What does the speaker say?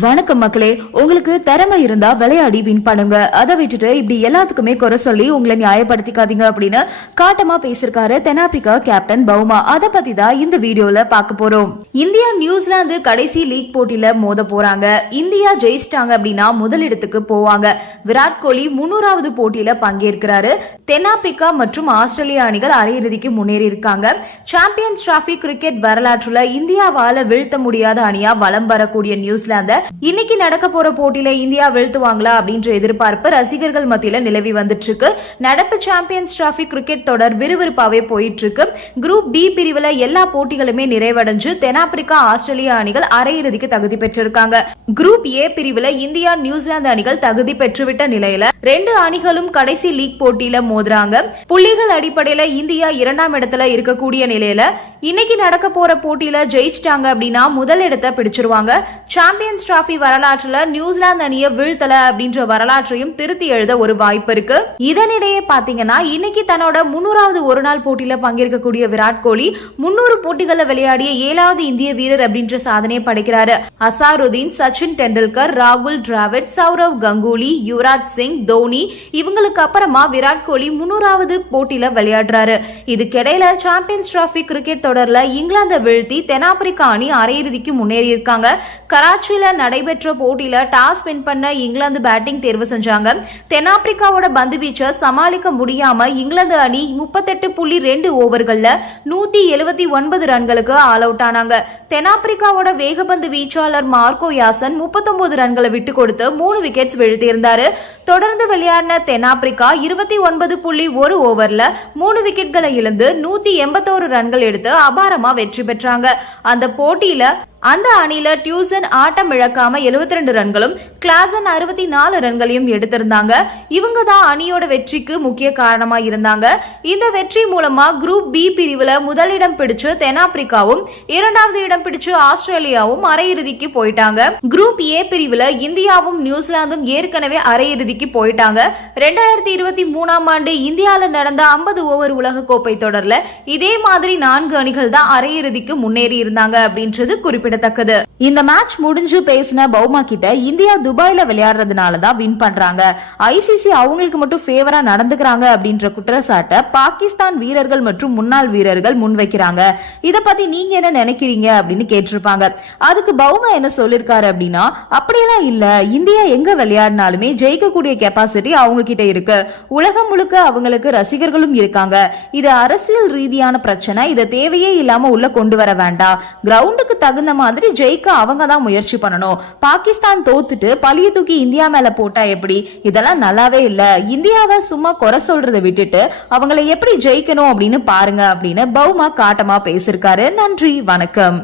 வணக்கம் மக்களே, உங்களுக்கு திறமை இருந்தா விளையாடி வின் பண்ணுங்க. அதை விட்டுட்டு இப்படி எல்லாத்துக்குமே குறை சொல்லி உங்களை நியாயப்படுத்திக்காதீங்க அப்படின்னு காட்டமா பேசிருக்காரு தென்னாப்பிரிக்கா கேப்டன் பவுமா. அதை பத்தி தான் இந்த வீடியோல பார்க்க போறோம். இந்தியா நியூசிலாந்து கடைசி லீக் போட்டியில மோத போறாங்க. இந்தியா ஜெயிச்சிட்டாங்க அப்படின்னா முதலிடத்துக்கு போவாங்க. விராட் கோலி 300வது போட்டியில பங்கேற்கிறாரு. தென்னாப்பிரிக்கா மற்றும் ஆஸ்திரேலியா அணிகள் அரையிறுதிக்கு முன்னேறி இருக்காங்க. சாம்பியன்ஸ் டிராபி கிரிக்கெட் வரலாற்றுல இந்தியாவால வீழ்த்த முடியாத அணியா வலம் வரக்கூடிய நியூசிலாந்து இன்னைக்கு நடக்க போற போட்டியில இந்தியா வீழ்த்துவாங்களா அப்படின்ற எதிர்பார்ப்பு ரசிகர்கள் மத்தியில நிலவி வந்துட்டு இருக்கு. நடப்பு சாம்பியன்ஸ் டிராபி கிரிக்கெட் தொடர் விறுவிறுப்பாவே போயிட்டு இருக்கு. குரூப் பி பிரிவுல எல்லா போட்டிகளுமே நிறைவடைஞ்சு தென்னாப்பிரிக்கா ஆஸ்திரேலியா அணிகள் அரையிறுதிக்கு தகுதி பெற்றிருக்காங்க. குரூப் ஏ பிரிவுல இந்தியா நியூசிலாந்து அணிகள் தகுதி பெற்றுவிட்ட நிலையில ரெண்டு அணிகளும் கடைசி லீக் போட்டியில மோதுறாங்க. புள்ளிகள் அடிப்படையில இந்தியா 2ஆம் இடத்துல இருக்கக்கூடிய நிலையில இன்னைக்கு நடக்க போற போட்டியில ஜெயிச்சிட்டாங்க அப்படின்னா முதல் இடத்தை பிடிச்சிருவாங்க. சாம்பியன்ஸ் டிராபி வரலாற்றுல நியூசிலாந்து அணியை வீழ்த்தல அப்படின்ற வரலாற்றையும் திருத்தி எழுத ஒரு வாய்ப்பு இருக்கு. இதனிடையே பாத்தீங்கன்னா இன்னைக்கு தன்னோட 300வது ஒருநாள் போட்டியில பங்கேற்கக்கூடிய விராட் கோலி 300 போட்டிகளை விளையாடிய 7வது இந்திய வீரர் அப்படின்ற சாதனையை படைக்கிறாரு. அசாருதீன், சச்சின் டெண்டுல்கர், ராகுல் டிராவிட், சௌரவ் கங்குலி, யுவராஜ் சிங், தோனி இவங்களுக்கு அப்புறமா விராட் கோலி 300வது போட்டியில விளையாடுறாரு. இதுக்கிடையில சாம்பியன்ஸ் டிராபி கிரிக்கெட் தொடர்ல இங்கிலாந்தை வீழ்த்தி தென்னாப்பிரிக்கா அணி அரையிறுதிக்கு முன்னேறி இருக்காங்க. கராச்சியில நடைபெற்ற போட்டியில டாஸ் வின் பண்ண இங்கிலாந்து பேட்டிங் தேர்வு செஞ்சாங்க. தென்னாப்பிரிக்காவோட பந்து வீச்சை சமாளிக்க முடியாம இங்கிலாந்து அணி 38.2 ஓவர்கள்ல 179 ரன்களுக்கு ஆல் அவுட் ஆனாங்க. தென்னாப்பிரிக்காவோட வேகப்பந்து வீச்சாளர் மார்க்கோ யாசன் 39 ரன்களை விட்டு கொடுத்து 3 விக்கெட்ஸ் வீழ்த்தியிருந்தாரு. தொடர்ந்து விளையாடின தென்னாப்பிரிக்கா 29.1 ஓவர்ல 3 விக்கெட்களை இழந்து 181 ரன்கள் எடுத்து அபாரமா வெற்றி பெற்றாங்க. அந்த போட்டியில அந்த அணியில டியூசன் ஆட்டம் இழக்காம 72 ரன்களும், கிளாசன் 64 ரன்களையும் எடுத்திருந்தாங்க. இவங்க தான் அணியோட வெற்றிக்கு முக்கிய காரணமா இருந்தாங்க. இந்த வெற்றி மூலமா குரூப் பி பிரிவுல முதலிடம் பிடிச்சு தென்னாப்பிரிக்காவும் 2வது இடம் பிடிச்சு ஆஸ்திரேலியாவும் அரையிறுதிக்கு போயிட்டாங்க. குரூப் ஏ பிரிவுல இந்தியாவும் நியூசிலாந்தும் ஏற்கனவே அரையிறுதிக்கு போயிட்டாங்க. 2023ஆம் ஆண்டு இந்தியால நடந்த 50 ஓவர் உலக கோப்பை தொடர்ல இதே மாதிரி 4 அணிகள் தான் அரையிறுதிக்கு முன்னேறி இருந்தாங்க அப்படின்றது குறிப்பிட்ட. இந்த மேட்ச் முடிஞ்சு பேசின பவுமா கிட்ட இந்தியா துபாயில விளையாடுறதுனால தான் வின் பண்றாங்க, ஐசிசி அவங்களுக்கு மட்டும் ஃபேவரா நடந்துக்கிறாங்க அப்படின்ற குற்றச்சாட்டை பாகிஸ்தான் வீரர்கள் மற்றும் முன்னாள் வீரர்கள் முன்வைக்கிறாங்க. இத பத்தி நீங்க என்ன நினைக்கிறீங்க அப்படின்னு கேட்டிருப்பாங்க. அதுக்கு பவுமா என்ன சொல்லிருக்காரு அப்படின்னா, அப்படியெல்லாம் இல்ல, இந்தியா எங்க விளையாடினாலுமே ஜெயிக்கக்கூடிய கெப்பாசிட்டி அவங்க கிட்ட இருக்கு. உலகம் முழுக்க அவங்களுக்கு ரசிகர்களும் இருக்காங்க. இது அரசியல் ரீதியான பிரச்சனை, இதை தேவையே இல்லாம உள்ள கொண்டு வர வேண்டாம். கிரவுண்டுக்கு தகுந்த மாதிரி ஜெயிக்க அவங்க தான் முயற்சி பண்ணணும். பாகிஸ்தான் தோத்துட்டு பழிய தூக்கி இந்தியா மேல போட்டா எப்படி? இதெல்லாம் நல்லாவே இல்ல. இந்தியாவை சும்மா குறை சொல்றதை விட்டுட்டு அவங்களை எப்படி ஜெயிக்கணும் அப்படின்னு பாருங்க அப்படின்னு பவுமா காட்டமா பேசிருக்காரு. நன்றி, வணக்கம்.